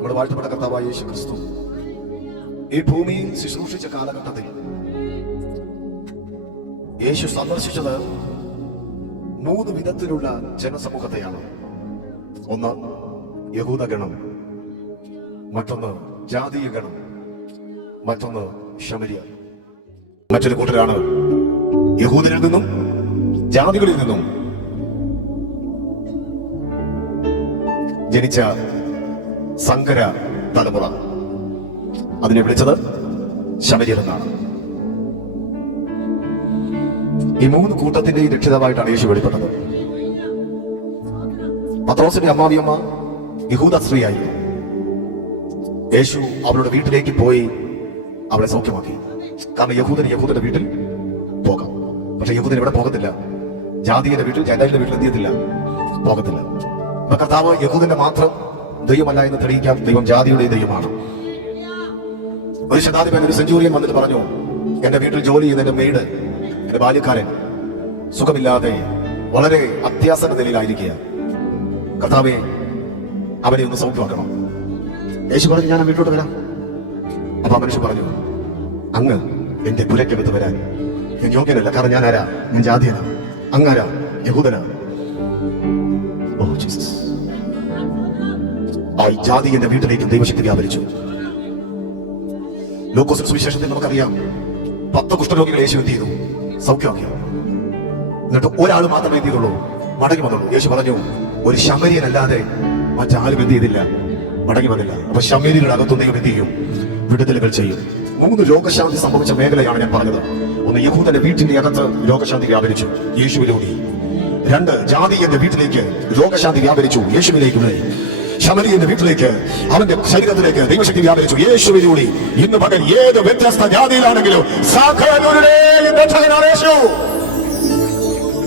നമ്മുടെ വാഴ്ത്തപ്പെട്ട കർത്താവായ യേശു ക്രിസ്തു ഈ ഭൂമിയിൽ ശുശ്രൂഷിച്ച കാലഘട്ടത്തിൽ യേശു സന്ദർശിച്ചത് 3 വിധത്തിലുള്ള ജനസമൂഹത്തെയാണ്. ഒന്ന് യഹൂദഗണം, മറ്റൊന്ന് ജാതീയ ഗണം, മറ്റൊന്ന് ശമരിയർ. മറ്റൊരു കൂട്ടരാണ് യഹൂദരിൽ നിന്നും ജാതികളിൽ നിന്നും ജനിച്ച സങ്കര തലമുറ. അതിനെ വിളിച്ചത് ശമരിയർ എന്നാണ്. ഈ 3 കൂട്ടത്തിന്റെയും രക്ഷിതാവായിട്ടാണ് യേശു വെളിപ്പെട്ടത്. പത്രോസിന്റെ അമ്മാവിയമ്മ യഹൂദ സ്ത്രീയായിരുന്നു. യേശു അവളുടെ വീട്ടിലേക്ക് പോയി അവളെ സൗഖ്യമാക്കി. കാരണം യഹൂദന്റെ വീട്ടിൽ പോകാം, പക്ഷെ യഹൂദൻ എവിടെ പോകത്തില്ല? ജാതിയുടെ വീട്ടിൽ, ജാതിയുടെ വീട്ടിൽ എന്ത് ചെയ്യത്തില്ല? പോകത്തില്ല. അപ്പൊ കർത്താവ് യഹൂദന്റെ മാത്രം ദൈവമല്ല എന്ന് തെളിയിക്കാൻ ദൈവം ജാതിയുടെ ദൈവമാണ്. ഒരു ശതാധിപൻ, ഒരു സെഞ്ചൂറിയൻ വന്നിട്ട് പറഞ്ഞു, എന്റെ വീട്ടിൽ ജോലി ചെയ്ത എന്റെ മെയ്ഡ്, എന്റെ ബാല്യക്കാരൻ സുഖമില്ലാതെ വളരെ അത്യാസന്ന നിലയിലായിരിക്കുക. കർത്താവെ, അവനെ ഒന്ന് സൗഖ്യമാക്കണം. യേശു പറഞ്ഞു, ഞാൻ വീട്ടിലോട്ട് വരാം. അപ്പൊ ആ മനുഷ്യൻ പറഞ്ഞു, അങ്ങ് എന്റെ പുരയ്ക്കകത്ത് വരാൻ ഞാൻ യോഗ്യനല്ല. കാരണം ഞാൻ ആരാ? ഞാൻ ജാതിയനാ. അങ്ങാരാ? യഹൂദനാ. Oh Jesus. ആ ജാതി എന്റെ വീട്ടിലേക്ക് ദൈവശക്തി വ്യാപരിച്ചു. ലൂക്കോസിന്റെ സുവിശേഷത്തിൽ നമുക്കറിയാം, 10 കുഷ്ഠരോഗികളെ യേശു എന്ത് ചെയ്തു? സൗഖ്യമാക്കി. എന്നിട്ട് ഒരാൾ മാത്രമേ എന്ത് ചെയ്തുള്ളൂ? മടങ്ങി വന്നുള്ളൂ. യേശു പറഞ്ഞു, ഒരു ശമരിയനല്ലാതെ മറ്റാരും എന്ത് ചെയ്തില്ല? മടങ്ങി വന്നില്ല. അപ്പൊ ശമരിയരുടെ അകത്തു ദൈവം എന്ത് ചെയ്യും? വിടുതലുകൾ ചെയ്യും. 3 രോഗശാന്തി സംഭവിച്ച മേഖലയാണ് ഞാൻ പറഞ്ഞത്. ഒന്ന്, യഹൂദന്റെ വീട്ടിന്റെ അകത്ത് രോഗശാന്തി വ്യാപരിച്ചു, യേശുവിലൂടെ. 2, ജാതിയുടെ വീട്ടിലേക്ക് രോഗശാന്തി വ്യാപരിച്ചു, യേശുവിലേക്ക്. ശമരിയന്റെ വീട്ടിലേക്ക്, അവന്റെ ശരീരത്തിലേക്ക് ദൈവശക്തി വ്യാപരിച്ചു, യേശുവിലൂടെ. ഇന്ന് പകൽ ഏത് വ്യത്യസ്ത ജാതിയിലാണെങ്കിലും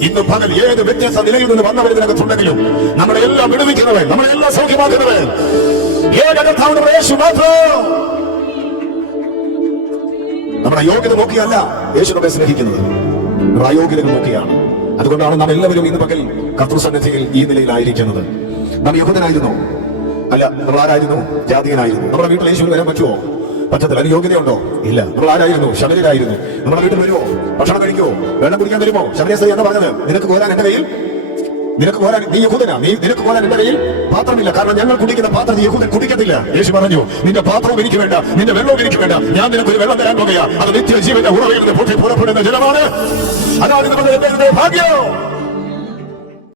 ഇന്ന് പകൽ ഏത് വ്യത്യസ്ത നിലയിൽ നിന്ന് വന്നവരിനകത്തുണ്ടെങ്കിലും നമ്മളെ എല്ലാം വിടുവിക്കുന്നവൻ, നമ്മളെ എല്ലാം സൗഖ്യമാക്കുന്നവൻ യേശു മാത്രം. നമ്മുടെ യോഗ്യത നോക്കിയല്ല യേശു നമ്മെ സ്നേഹിക്കുന്നത്, നമ്മുടെ അയോഗ്യതകൾ നോക്കിയാണ്. അതുകൊണ്ടാണ് നാം എല്ലാവരും ഇന്ന് പകൽ കർത്തൃസന്നിധിയിൽ ഈ നിലയിലായിരിക്കുന്നത്. നാം യഹൂദനായിരുന്നു? അല്ല. നമ്മൾ ആരായിരുന്നു? ജാതിയനായിരുന്നു. നമ്മുടെ വീട്ടിൽ യേശുവിന് വരാൻ പറ്റുമോ? പറ്റത്തില്ല. അതിന് യോഗ്യതയുണ്ടോ? ഇല്ല. നമ്മൾ ആരായിരുന്നു? ശമരിയരായിരുന്നു. നമ്മുടെ വീട്ടിൽ വരുമോ? ഭക്ഷണം കഴിക്കുമോ? വെള്ളം കുടിക്കാൻ വരുമോ? ശമരിയ സ്ത്രീ എന്ന് പറഞ്ഞത്, നിനക്ക് കോരാൻ എന്റെ കയ്യിൽ, നിനക്ക് കോരാൻ, നീ യഹൂദനാ, നിനക്ക് കോരാൻ എന്റെ കയ്യിൽ പാത്രമില്ല. കാരണം ഞങ്ങൾ കുടിക്കുന്ന പാത്രം യഹൂദൻ കുടിക്കത്തില്ല. യേശു പറഞ്ഞു, നിന്റെ പാത്രവും എനിക്ക് വേണ്ട, നിന്റെ വെള്ളവും എനിക്ക് വേണ്ട. ഞാൻ നിനക്കൊരു വെള്ളം തരാൻ പോകുക. അത് നിത്യജീവന്റെ ഉറവയിൽ നിന്ന് പൊട്ടി പുറപ്പെടുന്ന ജലമാണ്. അതാണ് നമ്മുടെ ഭാഗ്യം.